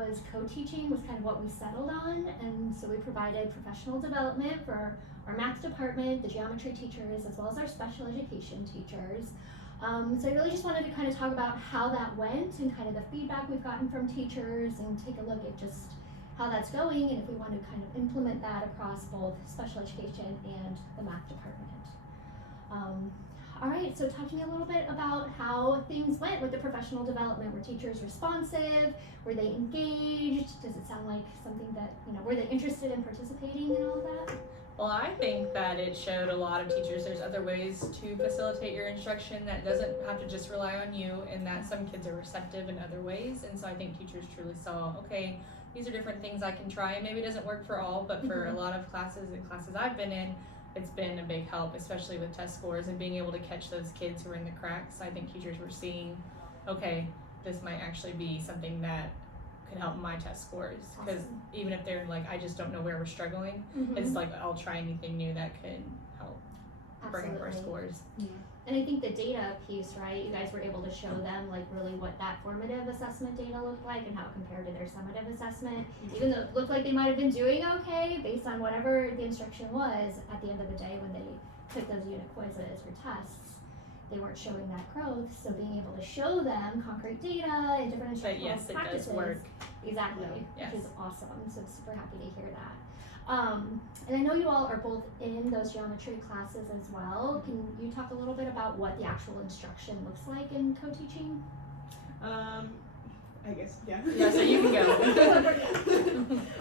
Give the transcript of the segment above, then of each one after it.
it was co-teaching was kind of what we settled on, and so we provided professional development for our math department, the geometry teachers, as well as our special education teachers. So I really just wanted to kind of talk about how that went and kind of the feedback we've gotten from teachers and take a look at just how that's going and if we want to kind of implement that across both special education and the math department. All right, so talk to me a little bit about how things went with the professional development. Were teachers responsive? Were they engaged? Does it sound like something that, were they interested in participating in all of that? Well, I think that it showed a lot of teachers there's other ways to facilitate your instruction that doesn't have to just rely on you, and that some kids are receptive in other ways. And so I think teachers truly saw, okay, these are different things I can try, and maybe it doesn't work for all, but for a lot of classes and classes I've been in, it's been a big help, especially with test scores and being able to catch those kids who are in the cracks. I think teachers were seeing, okay, this might actually be something that could help my test scores, because even if they're like, I just don't know where we're struggling, it's like I'll try anything new that could help bring up our scores. Yeah. And I think the data piece, right, you guys were able to show them like really what that formative assessment data looked like and how it compared to their summative assessment. Even though it looked like they might have been doing okay based on whatever the instruction was, at the end of the day when they took those unit quizzes or tests, they weren't showing that growth. So being able to show them concrete data and different instructional practices. It does work. Exactly, yes. Which is awesome. So super happy to hear that. And I know you all are both in those geometry classes as well. Can you talk a little bit about what the actual instruction looks like in co-teaching? I guess, yeah. Yeah, so you can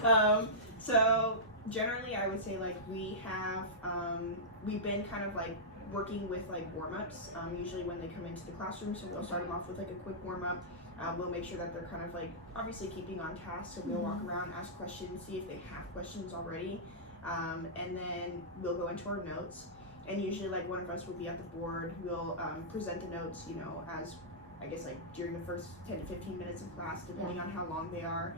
go. So generally I would say like we have, we've been kind of like working with like warm-ups, usually when they come into the classroom. So we'll start them off with like a quick warm-up. We'll make sure that they're kind of like obviously keeping on task, so we'll walk around, ask questions, see if they have questions already, and then we'll go into our notes, and usually like one of us will be at the board. We'll present the notes, as I guess like during the first 10 to 15 minutes of class, depending on how long they are,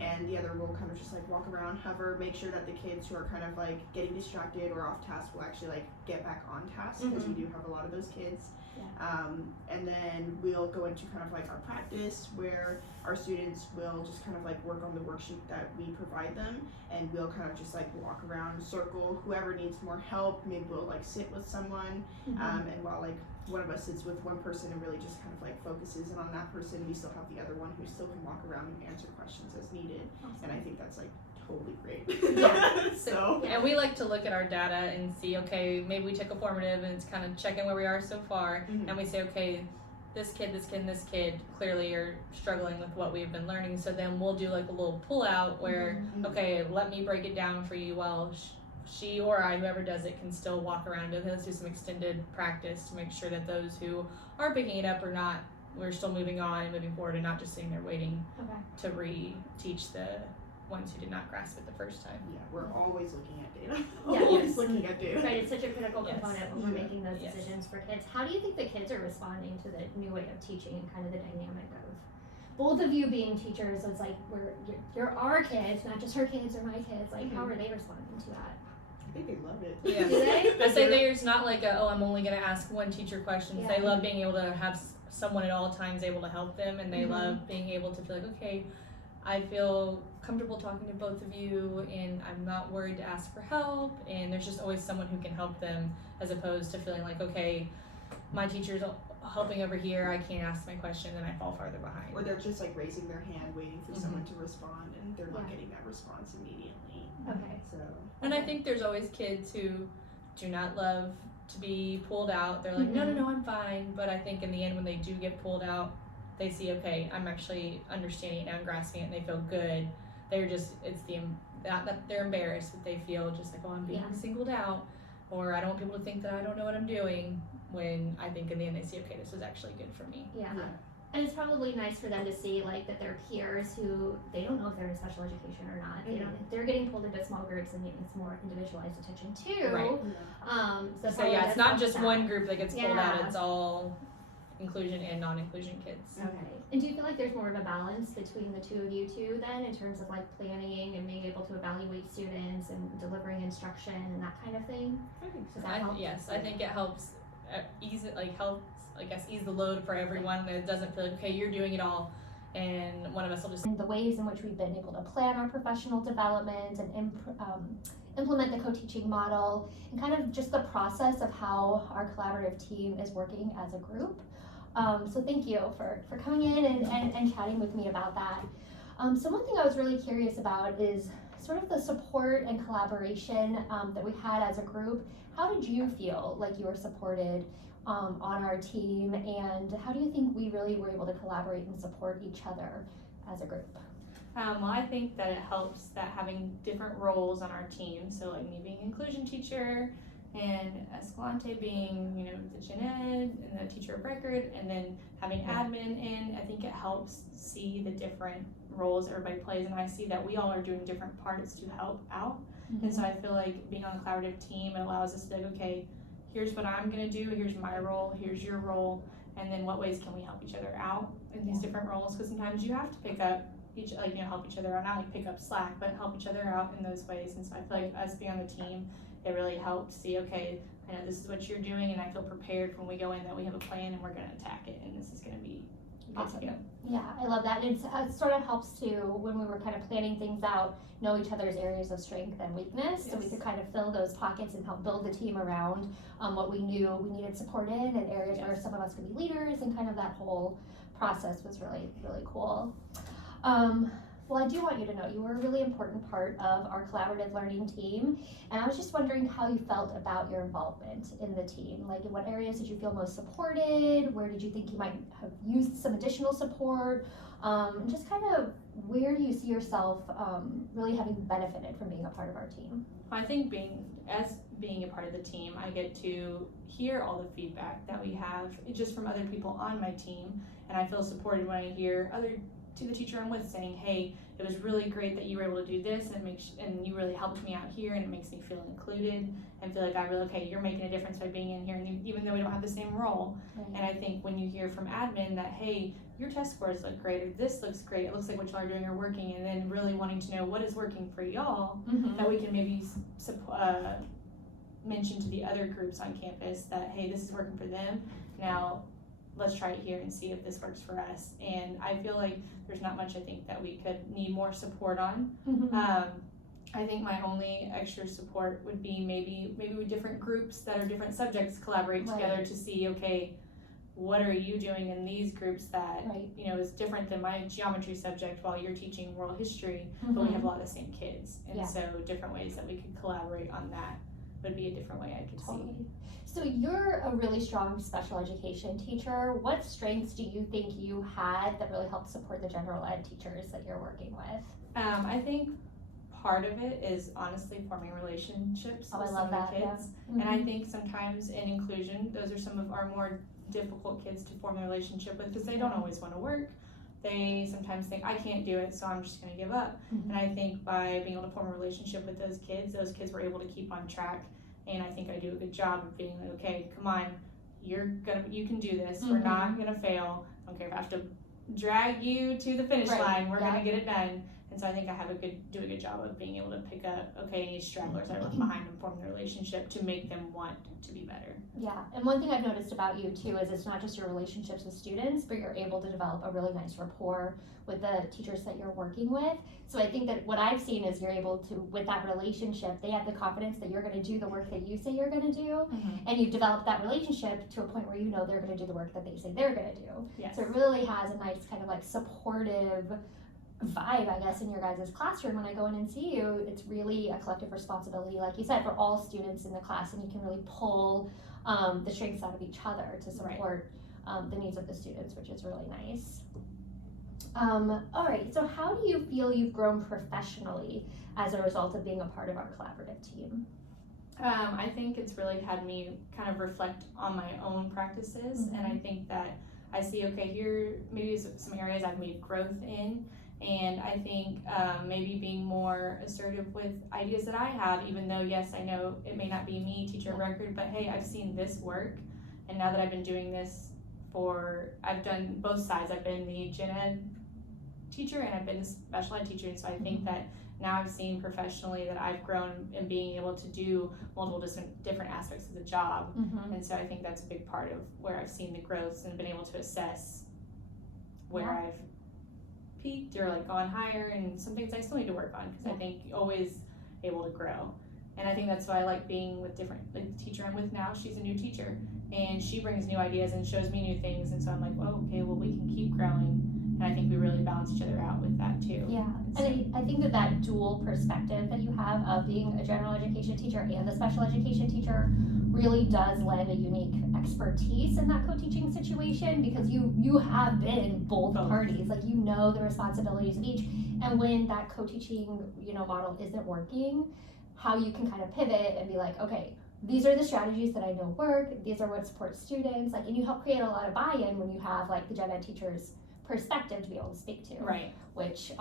and the other will kind of just like walk around, hover, make sure that the kids who are kind of like getting distracted or off task will actually like get back on task, because we do have a lot of those kids. And then we'll go into kind of like our practice, where our students will just kind of like work on the worksheet that we provide them, and we'll kind of just like walk around, circle whoever needs more help. Maybe we'll like sit with someone, and while like one of us sits with one person and really just kind of like focuses in on that person, we still have the other one who still can walk around and answer questions as needed. And I think that's like totally great. And we like to look at our data and see, okay, maybe we took a formative and it's kind of checking where we are so far, and we say, okay, this kid clearly are struggling with what we've been learning. So then we'll do like a little pull out where, okay, let me break it down for you while she or I, whoever does it, can still walk around it. Let's do some extended practice to make sure that those who are picking it up or not, we're still moving on and moving forward and not just sitting there waiting to re-teach the ones who did not grasp it the first time. Yeah, we're always looking at data. Looking at data. Right, it's such a critical component when we're making those decisions for kids. How do you think the kids are responding to the new way of teaching and kind of the dynamic of both of you being teachers? It's like you're our kids, not just her kids or my kids. Like, how are they responding to that? I think they love it. Yeah. Do they? I say there's not like I'm only going to ask one teacher questions. They love being able to have someone at all times able to help them, and they love being able to feel like, okay, I feel comfortable talking to both of you, and I'm not worried to ask for help, and there's just always someone who can help them, as opposed to feeling like, okay, my teacher's helping over here, I can't ask my question, and I fall farther behind. Or they're just like raising their hand waiting for someone to respond, and they're not getting that response immediately. Okay. So. And I think there's always kids who do not love to be pulled out. They're like, no, I'm fine. But I think in the end, when they do get pulled out, they see, okay, I'm actually understanding it now and grasping it, and they feel good. They're just, not that they're embarrassed, but they feel just like, oh, I'm being singled out, or I don't want people to think that I don't know what I'm doing, when I think in the end they see, okay, this was actually good for me. Yeah. And it's probably nice for them to see like that their peers who they don't know if they're in special education or not. They don't. They're getting pulled into small groups and it's more individualized attention too. Right. So it's not just one group that gets pulled out. It's all inclusion and non-inclusion kids. Okay. And do you feel like there's more of a balance between the two of you two then, in terms of like planning and being able to evaluate students and delivering instruction and that kind of thing? I think so. Does that help? Yes, I think it helps ease the load for everyone. That it doesn't feel like, okay, you're doing it all and one of us will just And the ways in which we've been able to plan our professional development and implement the co-teaching model, and kind of just the process of how our collaborative team is working as a group. So thank you for coming in and chatting with me about that. So one thing I was really curious about is sort of the support and collaboration that we had as a group. How did you feel like you were supported on our team, and how do you think we really were able to collaborate and support each other as a group? Well, I think that it helps that having different roles on our team, so like me being inclusion teacher and Escalante being, you know, the gen ed and the teacher of record, and then having admin in, I think it helps see the different roles everybody plays, and I see that we all are doing different parts to help out. Mm-hmm. And so I feel like being on a collaborative team, it allows us to be like, okay, here's what I'm gonna do, here's my role, here's your role, and then what ways can we help each other out in these different roles, because sometimes you have to pick up help each other out, not like pick up slack, but help each other out in those ways. And so I feel like us being on the team, it really helped see, okay, I know this is what you're doing, and I feel prepared when we go in that we have a plan and we're gonna attack it, and this is gonna be Awesome. good to go. Yeah, I love that. It sort of helps to, when we were kind of planning things out, know each other's areas of strength and weakness, so we could kind of fill those pockets and help build the team around what we knew we needed support in, and areas where some of us could be leaders, and kind of that whole process was really, really cool. Well, I do want you to know you were a really important part of our collaborative learning team, and I was just wondering how you felt about your involvement in the team. Like, in what areas did you feel most supported? Where did you think you might have used some additional support? And just kind of where do you see yourself really having benefited from being a part of our team? I think being a part of the team, I get to hear all the feedback that we have just from other people on my team, and I feel supported when I hear the teacher I'm with saying, hey, it was really great that you were able to do this, and you really helped me out here, and it makes me feel included and feel like you're making a difference by being in here, and even though we don't have the same role. Right. And I think when you hear from admin that, hey, your test scores look great, or this looks great, it looks like what y'all are doing are working, and then really wanting to know what is working for y'all, that we can maybe mention to the other groups on campus that, hey, this is working for them, now let's try it here and see if this works for us. And I feel like there's not much I think that we could need more support on. I think my only extra support would be maybe with different groups that are different subjects collaborate together to see, okay, what are you doing in these groups that you know is different than my geometry subject while you're teaching world history, but we have a lot of the same kids, and so different ways that we could collaborate on that would be a different way I could see. So you're a really strong special education teacher. What strengths do you think you had that really helped support the general ed teachers that you're working with? I think part of it is honestly forming relationships with some of the kids. And I think sometimes in inclusion, those are some of our more difficult kids to form a relationship with, because they don't always want to work. They sometimes think, I can't do it, so I'm just going to give up. And I think by being able to form a relationship with those kids were able to keep on track. And I think I do a good job of being like, okay, come on, you can do this. We're not gonna fail. I don't care if I have to drag you to the finish line. We're gonna get it done. And so I think I do a good job of being able to pick up, okay, any stragglers I left behind and form the relationship to make them want to be better. Yeah, and one thing I've noticed about you too is it's not just your relationships with students, but you're able to develop a really nice rapport with the teachers that you're working with. So I think that what I've seen is you're able to, with that relationship, they have the confidence that you're going to do the work that you say you're going to do, and you've developed that relationship to a point where you know they're going to do the work that they say they're going to do. Yes. So it really has a nice kind of like supportive vibe, I guess, in your guys' classroom. When I go in and see you, it's really a collective responsibility, like you said, for all students in the class, and you can really pull the strengths out of each other to support the needs of the students, which is really nice. All right, so how do you feel you've grown professionally as a result of being a part of our collaborative team? I think it's really had me kind of reflect on my own practices, and I think that I see, okay, here maybe some areas I've made growth in, and I think maybe being more assertive with ideas that I have, even though, yes, I know it may not be me, teacher of record, but hey, I've seen this work, and now that I've been doing this I've done both sides. I've been the gen ed teacher and I've been a special ed teacher, and so I think that now I've seen professionally that I've grown in being able to do multiple different aspects of the job, and so I think that's a big part of where I've seen the growth and been able to assess where I've peaked or like gone higher, and some things I still need to work on because I think you're always able to grow. And I think that's why I like being with different, like the teacher I'm with now, she's a new teacher and she brings new ideas and shows me new things, and so I'm like, well, okay, well, we can keep growing. And I think we really balance each other out with that too. Yeah, and I think that dual perspective that you have of being a general education teacher and a special education teacher really does lend a unique expertise in that co-teaching situation, because you have been both parties, like you know the responsibilities of each, and when that co-teaching model isn't working, how you can kind of pivot and be like, okay, these are the strategies that I know work, these are what support students, like, and you help create a lot of buy-in when you have like the gen ed teachers perspective to be able to speak to, right? Which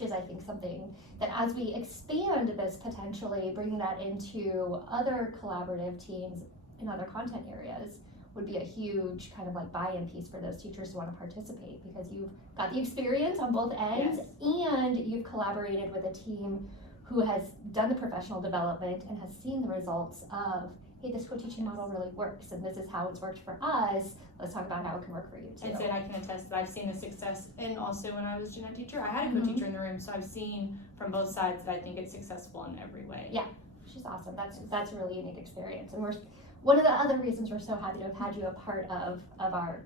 is I think something that as we expand this, potentially bringing that into other collaborative teams in other content areas would be a huge kind of like buy-in piece for those teachers to want to participate, because you've got the experience on both ends, and you've collaborated with a team who has done the professional development and has seen the results of, hey, this co-teaching model really works, and this is how it's worked for us. Let's talk about how it can work for you too. I'd say I can attest that I've seen the success, and also when I was gen ed teacher, I had a co-teacher in the room, so I've seen from both sides that I think it's successful in every way. Yeah, she's awesome. That's a really unique experience, and we're one of the other reasons we're so happy to have had you a part of our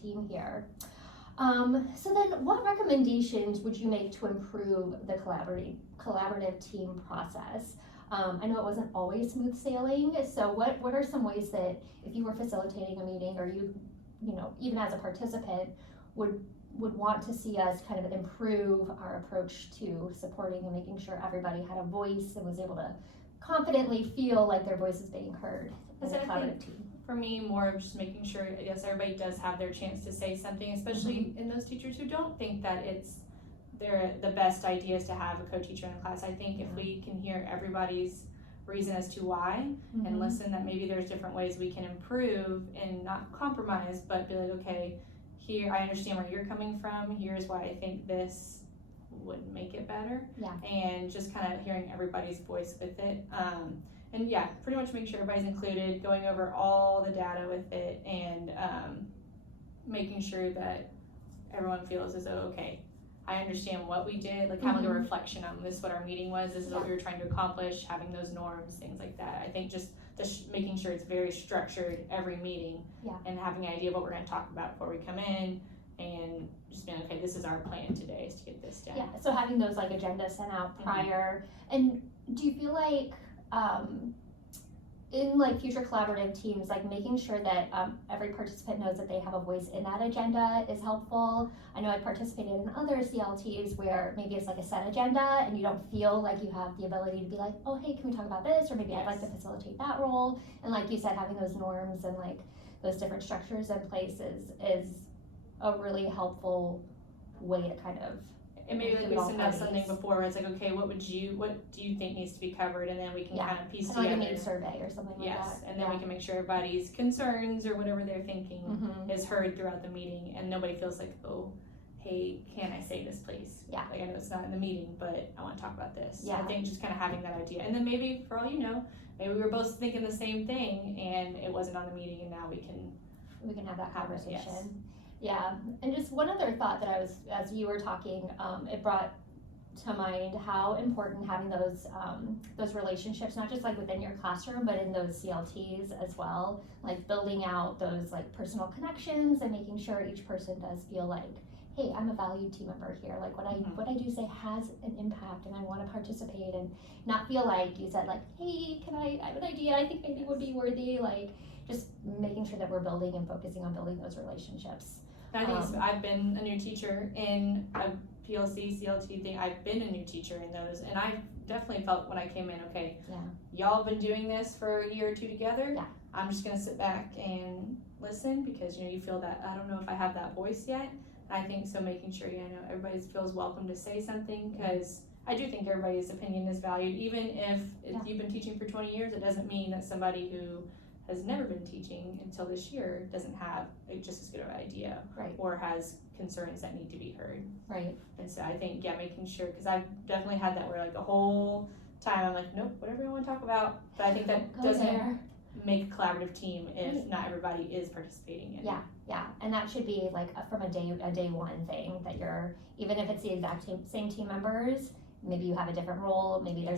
team here. So then, what recommendations would you make to improve the collaborative team process? I know it wasn't always smooth sailing, so what are some ways that if you were facilitating a meeting, or you even as a participant would want to see us kind of improve our approach to supporting and making sure everybody had a voice and was able to confidently feel like their voice is being heard as a collaborative team? For me, more of just making sure, I guess, everybody does have their chance to say something, especially in those teachers who don't think that they're the best ideas to have a co-teacher in a class. I think if we can hear everybody's reason as to why and listen, that maybe there's different ways we can improve and not compromise, but be like, okay, here, I understand where you're coming from, here's why I think this would make it better. And just kind of hearing everybody's voice with it. And pretty much make sure everybody's included, going over all the data with it, and making sure that everyone feels as though, okay, I understand what we did, like having a reflection on this, what our meeting was, this is what we were trying to accomplish, having those norms, things like that. I think just making sure it's very structured every meeting, and having an idea of what we're going to talk about before we come in, and just being, okay, this is our plan today, is to get this done. So having those like agendas sent out prior. And do you feel like in like future collaborative teams, like making sure that every participant knows that they have a voice in that agenda is helpful? I know I've participated in other CLTs where maybe it's like a set agenda and you don't feel like you have the ability to be like, oh, hey, can we talk about this? Or maybe I'd like to facilitate that role. And like you said, having those norms and like those different structures in place is a really helpful way to kind of. And maybe like we send out something before where it's like, okay, what do you think needs to be covered, and then we can kind of piece together. Like a need survey or something like that. And then we can make sure everybody's concerns or whatever they're thinking is heard throughout the meeting, and nobody feels like, oh, hey, can I say this, please? Like, I know it's not in the meeting, but I want to talk about this. I think just kind of having that idea, and then maybe for all you know, maybe we were both thinking the same thing, and it wasn't on the meeting, and now we can have that conversation. Yeah, and just one other thought that as you were talking, it brought to mind how important having those relationships, not just like within your classroom, but in those CLTs as well, like building out those like personal connections and making sure each person does feel like, hey, I'm a valued team member here. Like what I do say has an impact, and I want to participate, and not feel like you said like, hey, I have an idea I think maybe would be worthy. Like just making sure that we're building and focusing on building those relationships. I think I've been a new teacher in a PLC, CLT thing. I've been a new teacher in those, and I definitely felt when I came in, okay, y'all have been doing this for a year or two together. I'm just gonna sit back and listen, because you feel that I don't know if I have that voice yet. I think so. Making sure everybody feels welcome to say something, because I do think everybody's opinion is valued. Even if you've been teaching for 20 years, it doesn't mean that somebody who has never been teaching until this year doesn't have just as good of an idea, or has concerns that need to be heard. And so I think, making sure, because I've definitely had that where like the whole time I'm like, nope, whatever you want to talk about. But I think that make a collaborative team if not everybody is participating in. Yeah, and that should be like from a day one thing that you're, even if it's the exact same team members, maybe you have a different role, maybe there's